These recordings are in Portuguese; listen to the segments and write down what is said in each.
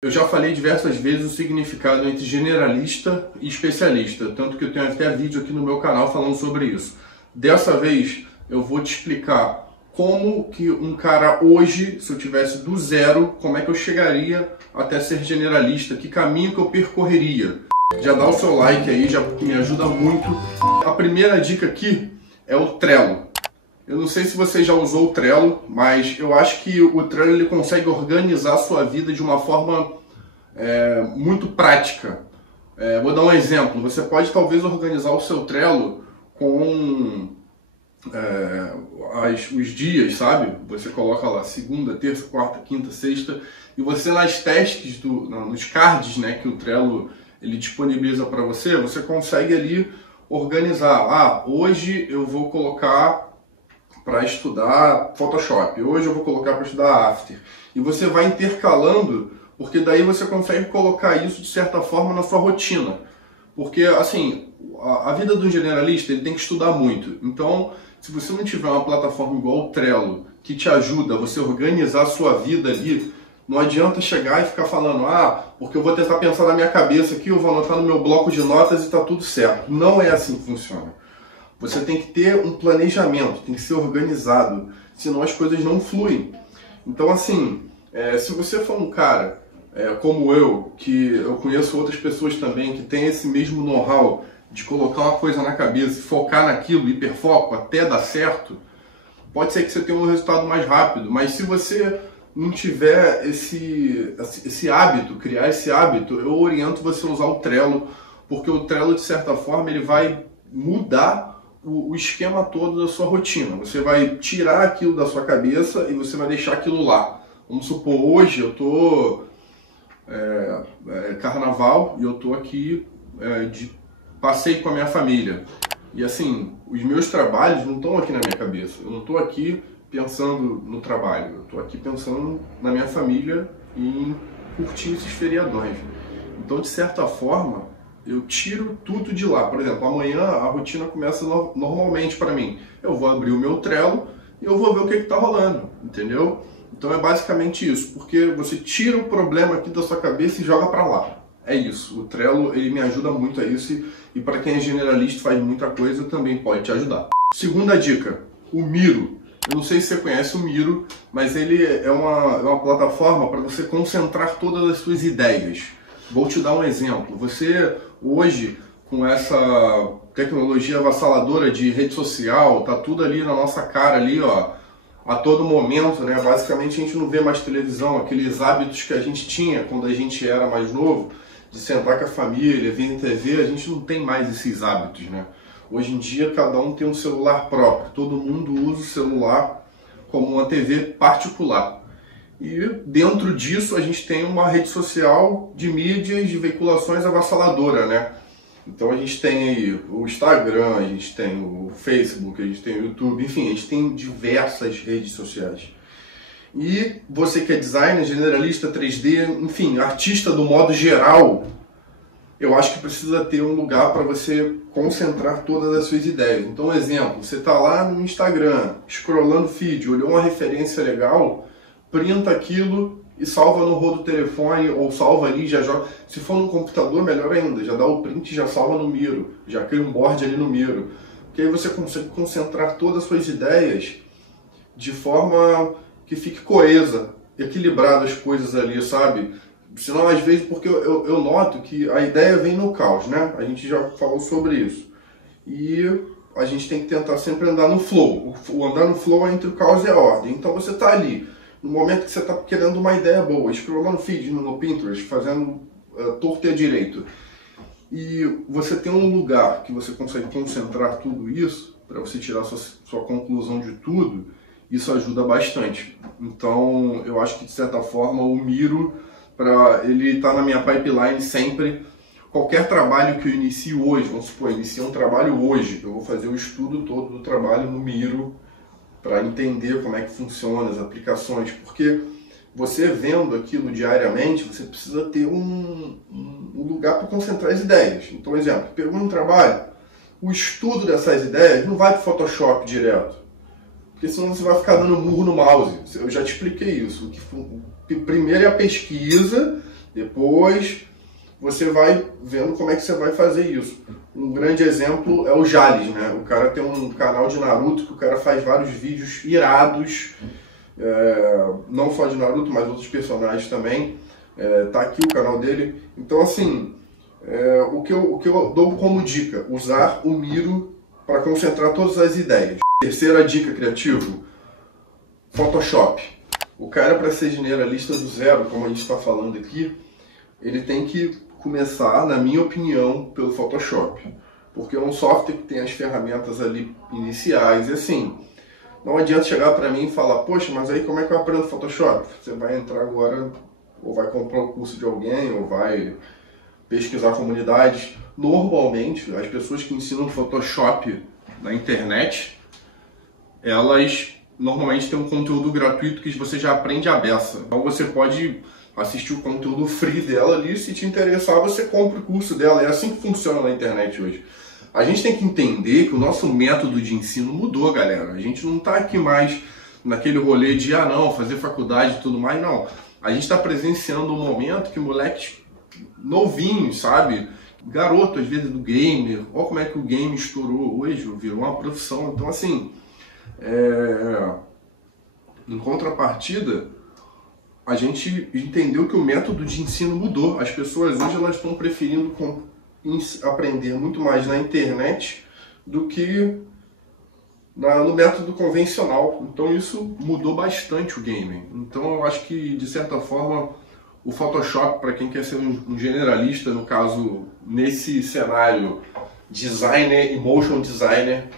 Eu já falei diversas vezes o significado entre generalista e especialista, tanto que eu tenho até vídeo aqui no meu canal falando sobre isso. Dessa vez eu vou te explicar como que um cara hoje, se eu tivesse do zero, como é que eu chegaria até ser generalista, que caminho que eu percorreria. Já dá o seu like aí, já me ajuda muito. A primeira dica aqui é o Trello. Eu não sei se você já usou o Trello, mas eu acho que o Trello ele consegue organizar a sua vida de uma forma muito prática. Vou dar um exemplo. Você pode talvez organizar o seu Trello com os dias, sabe? Você coloca lá segunda, terça, quarta, quinta, sexta, e você nas tasks, nos cards, né, que o Trello ele disponibiliza para você, você consegue ali organizar. Hoje eu vou colocar para estudar Photoshop, hoje eu vou colocar para estudar After. E você vai intercalando, porque daí você consegue colocar isso de certa forma na sua rotina. Porque assim, a vida do generalista ele tem que estudar muito. Então, se você não tiver uma plataforma igual o Trello, que te ajuda a você organizar a sua vida ali, não adianta chegar e ficar falando, porque eu vou tentar pensar na minha cabeça aqui, eu vou anotar no meu bloco de notas e está tudo certo. Não é assim que funciona. Você tem que ter um planejamento, tem que ser organizado, senão as coisas não fluem. Então assim, se você for um cara como eu, que eu conheço outras pessoas também que têm esse mesmo know-how de colocar uma coisa na cabeça e focar naquilo, hiperfoco, até dar certo, pode ser que você tenha um resultado mais rápido, mas se você não tiver esse hábito, criar esse hábito, eu oriento você a usar o Trello, porque o Trello, de certa forma, ele vai mudar o esquema todo da sua rotina. Você vai tirar aquilo da sua cabeça e você vai deixar aquilo lá. Vamos supor, hoje eu tô carnaval e eu tô aqui de passeio com a minha família. E assim, os meus trabalhos não estão aqui na minha cabeça. Eu não estou aqui pensando no trabalho. Eu estou aqui pensando na minha família e em curtir esses feriadões. Então, de certa forma, eu tiro tudo de lá. Por exemplo, amanhã a rotina começa normalmente para mim. Eu vou abrir o meu Trello e eu vou ver o que está rolando, entendeu? Então é basicamente isso, porque você tira o problema aqui da sua cabeça e joga para lá. É isso. O Trello ele me ajuda muito a isso e para quem é generalista faz muita coisa também pode te ajudar. Segunda dica, o Miro. Eu não sei se você conhece o Miro, mas ele é uma plataforma para você concentrar todas as suas ideias. Vou te dar um exemplo. Você hoje, com essa tecnologia avassaladora de rede social, tá tudo ali na nossa cara ali, ó, a todo momento, né? Basicamente a gente não vê mais televisão, aqueles hábitos que a gente tinha quando a gente era mais novo, de sentar com a família, ver TV, a gente não tem mais esses hábitos, né? Hoje em dia cada um tem um celular próprio, todo mundo usa o celular como uma TV particular. E dentro disso a gente tem uma rede social de mídias, de veiculações avassaladora, né? Então a gente tem aí o Instagram, a gente tem o Facebook, a gente tem o YouTube, enfim, a gente tem diversas redes sociais. E você que é designer, generalista, 3D, enfim, artista do modo geral, eu acho que precisa ter um lugar para você concentrar todas as suas ideias. Então, um exemplo, você está lá no Instagram, scrollando feed, olhou uma referência legal, printa aquilo e salva no rolo do telefone, ou salva ali, já joga. Se for no computador, melhor ainda, já dá o print e já salva no Miro, já cria um board ali no Miro. Porque aí você consegue concentrar todas as suas ideias de forma que fique coesa, equilibrada as coisas ali, sabe? Senão, às vezes, porque eu noto que a ideia vem no caos, né? A gente já falou sobre isso. E a gente tem que tentar sempre andar no flow. O andar no flow é entre o caos e a ordem. Então você está ali, no momento que você está querendo uma ideia boa, scrollando feed no Pinterest, fazendo torto e a direito, e você tem um lugar que você consegue concentrar tudo isso, para você tirar sua conclusão de tudo, isso ajuda bastante. Então, eu acho que, de certa forma, o Miro, ele está na minha pipeline sempre. Qualquer trabalho que eu inicio hoje, vamos supor, eu inicio um trabalho hoje, eu vou fazer o estudo todo do trabalho no Miro, para entender como é que funciona as aplicações, porque você vendo aquilo diariamente, você precisa ter um lugar para concentrar as ideias. Então, exemplo, pegou um trabalho, o estudo dessas ideias não vai para o Photoshop direto, porque senão você vai ficar dando murro no mouse. Eu já te expliquei isso. Primeiro é a pesquisa, Depois você vai vendo como é que você vai fazer isso. Um grande exemplo é o Jales, né? O cara tem um canal de Naruto que o cara faz vários vídeos irados, não só de Naruto, mas outros personagens também. Tá aqui o canal dele. Então, assim, o que eu dou como dica, usar o Miro para concentrar todas as ideias. Terceira dica criativo, Photoshop. O cara, para ser generalista do zero, como a gente está falando aqui, ele tem que começar, na minha opinião, pelo Photoshop. Porque é um software que tem as ferramentas ali iniciais e assim, não adianta chegar para mim e falar, poxa, mas aí como é que eu aprendo Photoshop? Você vai entrar agora, ou vai comprar o curso de alguém, ou vai pesquisar comunidades. Normalmente, as pessoas que ensinam Photoshop na internet, elas normalmente têm um conteúdo gratuito que você já aprende à beça. Então você pode assistir o conteúdo free dela ali, se te interessar, você compra o curso dela. É assim que funciona na internet hoje. A gente tem que entender que o nosso método de ensino mudou, galera. A gente não está aqui mais naquele rolê de, não, fazer faculdade e tudo mais, não. A gente está presenciando um momento que moleques novinhos, sabe? Garoto, às vezes, do gamer. Olha como é que o game estourou hoje, virou uma profissão. Então, assim, em contrapartida, a gente entendeu que o método de ensino mudou. As pessoas hoje elas estão preferindo aprender muito mais na internet do que no método convencional. Então isso mudou bastante o game. Então eu acho que, de certa forma, o Photoshop, para quem quer ser um generalista, no caso, nesse cenário, designer e motion designer,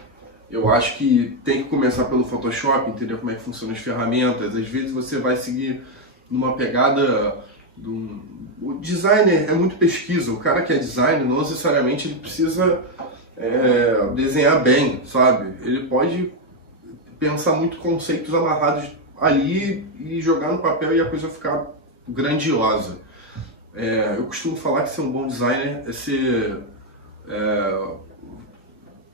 eu acho que tem que começar pelo Photoshop, entender como é que funcionam as ferramentas. Às vezes você vai seguir numa pegada o designer é muito pesquisa. O cara que é designer não necessariamente ele precisa desenhar bem, sabe? Ele pode pensar muito conceitos amarrados ali e jogar no papel e a coisa ficar grandiosa. Eu costumo falar que ser um bom designer é ser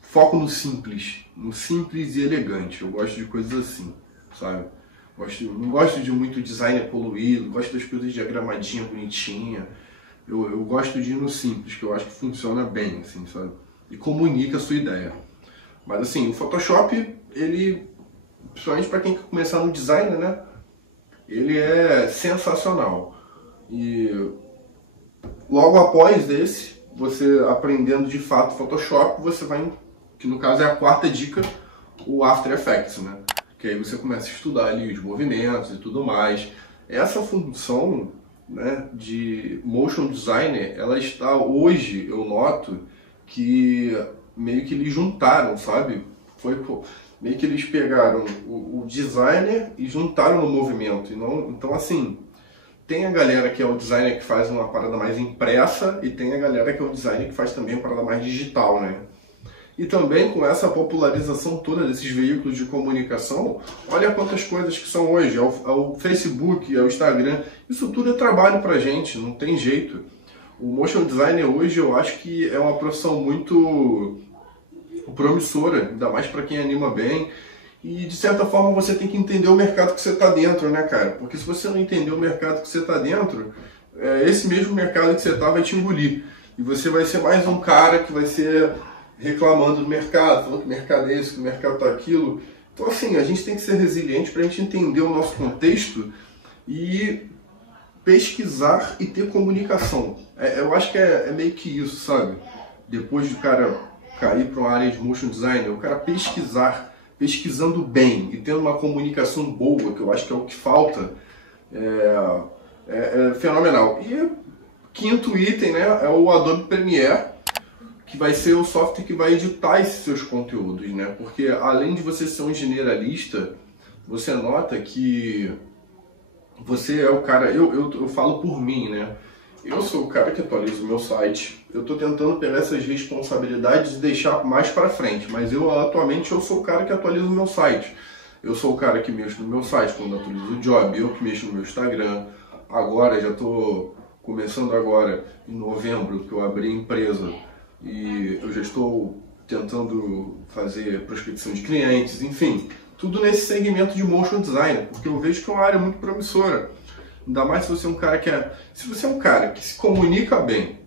foco no simples e elegante. Eu gosto de coisas assim, sabe? Não gosto de muito design poluído, gosto das coisas diagramadinha, bonitinha. Eu gosto de ir no simples, que eu acho que funciona bem, assim, sabe? E comunica a sua ideia. Mas assim, o Photoshop, ele, principalmente para quem quer começar no design, né? Ele é sensacional. E logo após esse, você aprendendo de fato Photoshop, você vai, que no caso é a quarta dica, o After Effects, né? Que aí você começa a estudar ali os movimentos e tudo mais. Essa função, né, de motion designer, ela está hoje, eu noto, que meio que eles juntaram, sabe? Meio que eles pegaram o designer e juntaram no movimento. Então, assim, tem a galera que é o designer que faz uma parada mais impressa e tem a galera que é o designer que faz também uma parada mais digital, né? E também com essa popularização toda desses veículos de comunicação, olha quantas coisas que são hoje, ao Facebook, ao Instagram, isso tudo é trabalho pra gente, não tem jeito. O motion designer hoje eu acho que é uma profissão muito promissora, ainda mais para quem anima bem. E de certa forma você tem que entender o mercado que você está dentro, né, cara? Porque se você não entender o mercado que você está dentro, esse mesmo mercado que você está vai te engolir. E você vai ser mais um cara que vai ser reclamando do mercado, falando que o mercado é esse, que o mercado tá aquilo. Então assim, a gente tem que ser resiliente para a gente entender o nosso contexto e pesquisar e ter comunicação. Eu acho que é meio que isso, sabe? Depois do cara cair para uma área de motion design, o cara pesquisando bem e tendo uma comunicação boa, que eu acho que é o que falta, é fenomenal. E quinto item, né, é o Adobe Premiere, que vai ser o software que vai editar esses seus conteúdos, né? Porque além de você ser um generalista, você nota que você é o cara, eu falo por mim, né? Eu sou o cara que atualiza o meu site. Eu estou tentando pegar essas responsabilidades e deixar mais para frente, mas atualmente eu sou o cara que atualiza o meu site. Eu sou o cara que mexe no meu site quando atualizo o job, eu que mexo no meu Instagram. Agora, já estou começando agora, em novembro, que eu abri a empresa e eu já estou tentando fazer prospecção de clientes, enfim, tudo nesse segmento de motion design, porque eu vejo que é uma área muito promissora. Ainda mais se você é um cara se você é um cara que se comunica bem,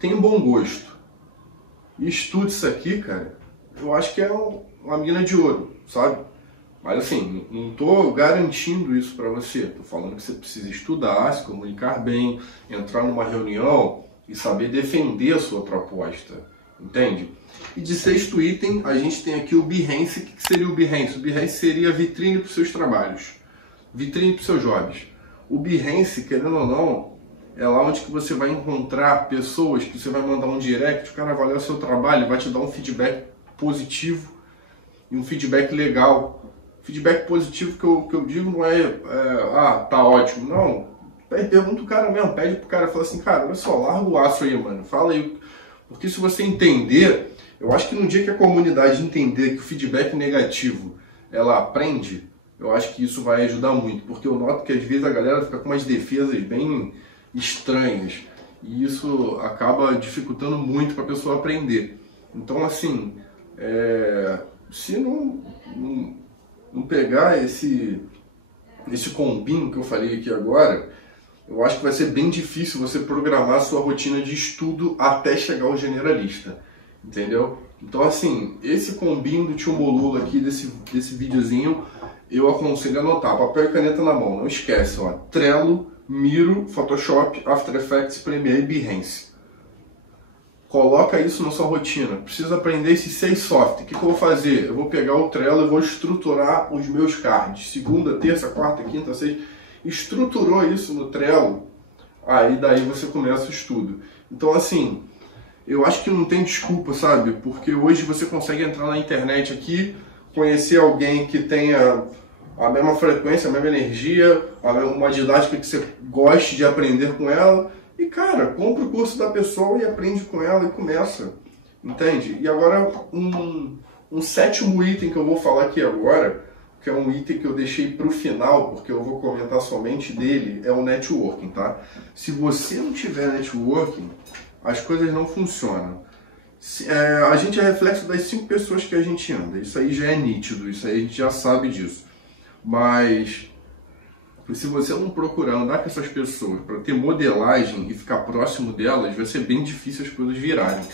tem um bom gosto e estuda isso aqui, cara, eu acho que é uma mina de ouro, sabe? Mas assim, não tô garantindo isso para você. Tô falando que você precisa estudar, se comunicar bem, entrar numa reunião e saber defender a sua proposta, entende? E de sexto item, a gente tem aqui o Behance. O que seria o Behance? O Behance seria a vitrine para os seus trabalhos, vitrine para os seus jobs. O Behance, querendo ou não, é lá onde que você vai encontrar pessoas que você vai mandar um direct, o cara vai olhar o seu trabalho, vai te dar um feedback positivo e um feedback legal. Feedback positivo que eu digo não tá ótimo, não. Pergunta o cara mesmo, pede pro cara, fala assim, cara, olha só, larga o aço aí, mano, fala aí. Porque se você entender, eu acho que no dia que a comunidade entender que o feedback negativo, ela aprende, eu acho que isso vai ajudar muito, porque eu noto que às vezes a galera fica com umas defesas bem estranhas, e isso acaba dificultando muito para a pessoa aprender. Então, assim, se não pegar esse combinho que eu falei aqui agora, eu acho que vai ser bem difícil você programar a sua rotina de estudo até chegar ao generalista, entendeu? Então, assim, esse combinho do Tio Bolula aqui, desse videozinho, eu aconselho a anotar, papel e caneta na mão, não esquece, ó, Trello, Miro, Photoshop, After Effects, Premiere e Behance. Coloca isso na sua rotina. Precisa aprender esses 6 softwares. O que eu vou fazer? Eu vou pegar o Trello e vou estruturar os meus cards. Segunda, terça, quarta, quinta, sexta. Estruturou isso no Trello, aí daí você começa o estudo. Então, assim, eu acho que não tem desculpa, sabe? Porque hoje você consegue entrar na internet aqui, conhecer alguém que tenha a mesma frequência, a mesma energia, uma didática que você goste de aprender com ela. E, cara, compra o curso da pessoa e aprende com ela e começa, entende? E agora, um 7º item que eu vou falar aqui agora, que é um item que eu deixei para o final, porque eu vou comentar somente dele, é o networking, tá? Se você não tiver networking, as coisas não funcionam. A gente é reflexo das 5 pessoas que a gente anda, isso aí já é nítido, isso aí a gente já sabe disso. Mas se você não procurar andar com essas pessoas para ter modelagem e ficar próximo delas, vai ser bem difícil as coisas virarem.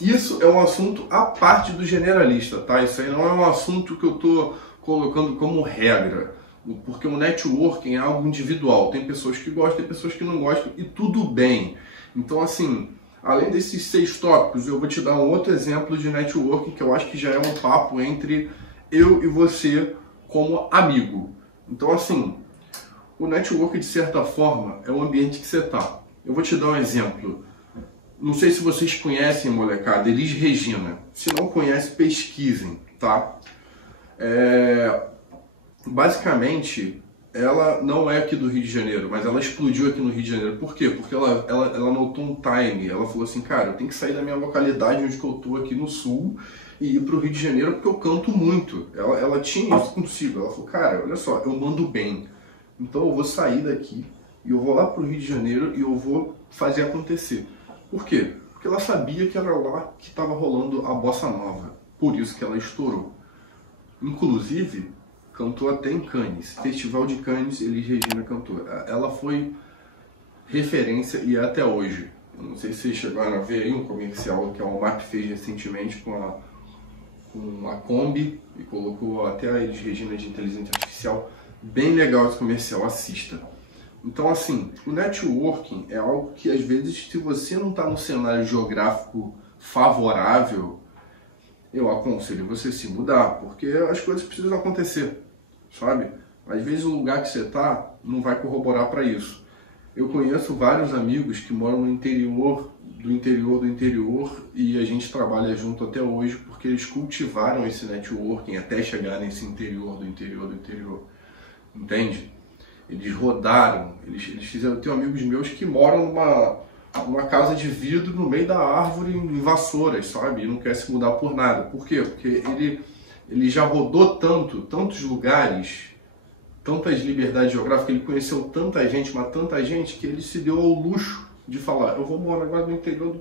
Isso é um assunto à parte do generalista, tá? Isso aí não é um assunto que eu estou colocando como regra, porque o networking é algo individual. Tem pessoas que gostam, tem pessoas que não gostam, e tudo bem. Então, assim, além desses 6 tópicos, eu vou te dar um outro exemplo de networking que eu acho que já é um papo entre eu e você como amigo. Então, assim, o networking, de certa forma, é o ambiente que você está. Eu vou te dar um exemplo. Não sei se vocês conhecem, molecada, Elis Regina. Se não conhece, pesquisem, tá? Basicamente, ela não é aqui do Rio de Janeiro, mas ela explodiu aqui no Rio de Janeiro. Por quê? Porque ela notou um time. Ela falou assim, cara, eu tenho que sair da minha localidade onde eu tô aqui no Sul e ir pro Rio de Janeiro porque eu canto muito. Ela tinha isso consigo. Ela falou, cara, olha só, eu mando bem. Então eu vou sair daqui e eu vou lá pro Rio de Janeiro e eu vou fazer acontecer. Por quê? Porque ela sabia que era lá que estava rolando a bossa nova. Por isso que ela estourou. Inclusive, cantou até em Cannes. Festival de Cannes, Elis Regina cantou. Ela foi referência e é até hoje. Eu não sei se vocês chegaram a ver aí um comercial que a Walmart fez recentemente com a Kombi e colocou até a Elis Regina de inteligência artificial. Bem legal esse comercial, assista. Então, assim, o networking é algo que, às vezes, se você não está num cenário geográfico favorável, eu aconselho você se mudar, porque as coisas precisam acontecer, sabe? Às vezes o lugar que você está não vai corroborar para isso. Eu conheço vários amigos que moram no interior do interior e a gente trabalha junto até hoje porque eles cultivaram esse networking até chegar nesse interior do interior. Entende? Eles rodaram, eles fizeram. Eu tenho amigos meus que moram numa casa de vidro no meio da árvore em Vassouras, sabe? E não quer se mudar por nada. Por quê? Porque ele já rodou tantos lugares, tantas liberdades geográficas, ele conheceu tanta gente, mas tanta gente, que ele se deu ao luxo de falar, eu vou morar agora no interior,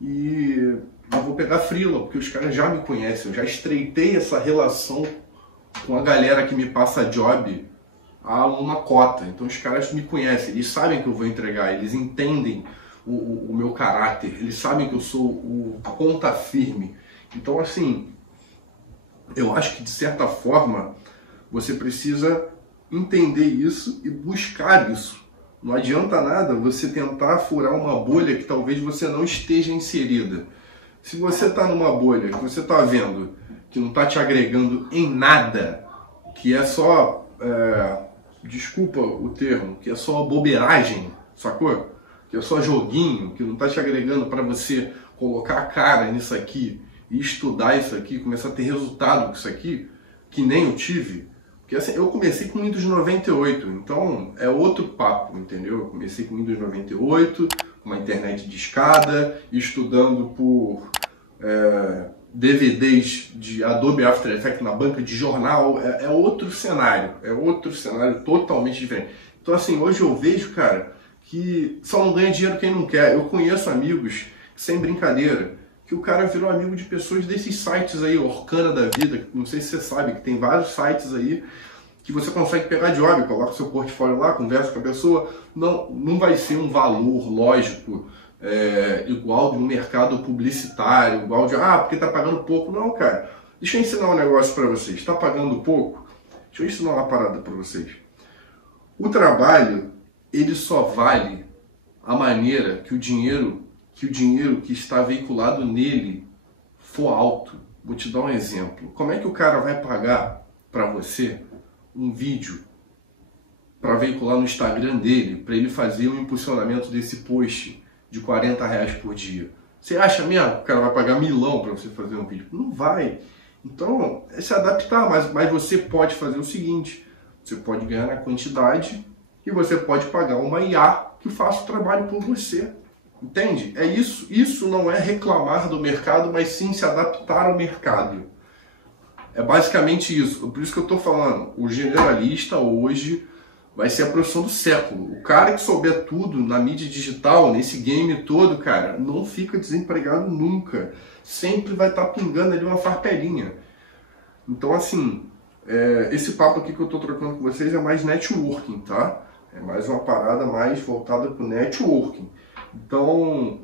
e eu vou pegar frila, porque os caras já me conhecem, eu já estreitei essa relação com a galera que me passa job a uma cota. Então os caras me conhecem, eles sabem que eu vou entregar, eles entendem o meu caráter, eles sabem que eu sou o ponta firme. Então assim, eu acho que de certa forma você precisa entender isso e buscar isso. Não adianta nada você tentar furar uma bolha que talvez você não esteja inserida. Se você está numa bolha que você está vendo que não está te agregando em nada, que é só, desculpa o termo, que é só bobeiragem, sacou? Que é só joguinho, que não está te agregando para você colocar a cara nisso aqui e estudar isso aqui, começar a ter resultado com isso aqui, que nem eu tive. Porque assim, eu comecei com Windows 98, então é outro papo, entendeu? Eu comecei com Windows 98, com uma internet de escada, estudando por DVDs de Adobe After Effects na banca de jornal, é outro cenário totalmente diferente. Então assim, hoje eu vejo, cara, que só não ganha dinheiro quem não quer. Eu conheço amigos, sem brincadeira, que o cara virou amigo de pessoas desses sites aí, Orkana da vida, não sei se você sabe, que tem vários sites aí que você consegue pegar job, coloca seu portfólio lá, conversa com a pessoa, não vai ser um valor, lógico, igual de um mercado publicitário, igual de, porque tá pagando pouco. Não, cara, deixa eu ensinar um negócio para vocês, tá pagando pouco? Deixa eu ensinar uma parada para vocês. O trabalho, ele só vale a maneira que o dinheiro que está veiculado nele for alto. Vou te dar um exemplo. Como é que o cara vai pagar para você um vídeo para veicular no Instagram dele, para ele fazer o impulsionamento desse post de R$40 por dia? Você acha mesmo que o cara vai pagar milão para você fazer um vídeo? Não vai. Então, é se adaptar, mas você pode fazer o seguinte, você pode ganhar na quantidade e você pode pagar uma IA que faça o trabalho por você. Entende? É isso. Isso não é reclamar do mercado, mas sim se adaptar ao mercado. É basicamente isso. Por isso que eu estou falando. O generalista hoje vai ser a profissão do século. O cara que souber tudo na mídia digital, nesse game todo, cara, não fica desempregado nunca. Sempre vai estar pingando ali uma farpelinha. Então, assim, esse papo aqui que eu estou trocando com vocês é mais networking, tá? É mais uma parada mais voltada para o networking. Então,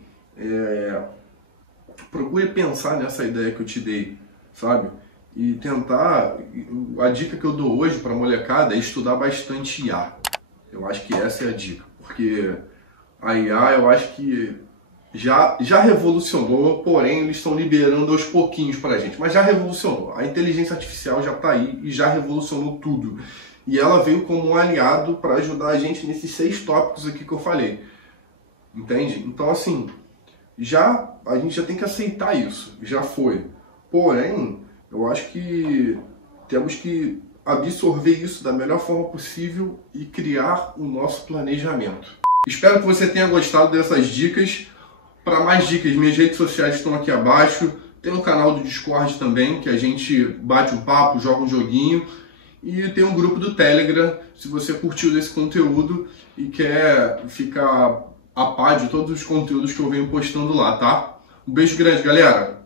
procure pensar nessa ideia que eu te dei, sabe? E tentar, a dica que eu dou hoje para a molecada é estudar bastante IA. Eu acho que essa é a dica, porque a IA eu acho que já revolucionou, porém eles estão liberando aos pouquinhos para a gente, mas já revolucionou. A inteligência artificial já está aí e já revolucionou tudo. E ela veio como um aliado para ajudar a gente nesses 6 tópicos aqui que eu falei. Entende? Então, assim, a gente já tem que aceitar isso, já foi. Porém, eu acho que temos que absorver isso da melhor forma possível e criar o nosso planejamento. Espero que você tenha gostado dessas dicas. Para mais dicas, minhas redes sociais estão aqui abaixo. Tem um canal do Discord também, que a gente bate um papo, joga um joguinho. E tem um grupo do Telegram, se você curtiu desse conteúdo e quer ficar a par de todos os conteúdos que eu venho postando lá, tá? Um beijo grande, galera!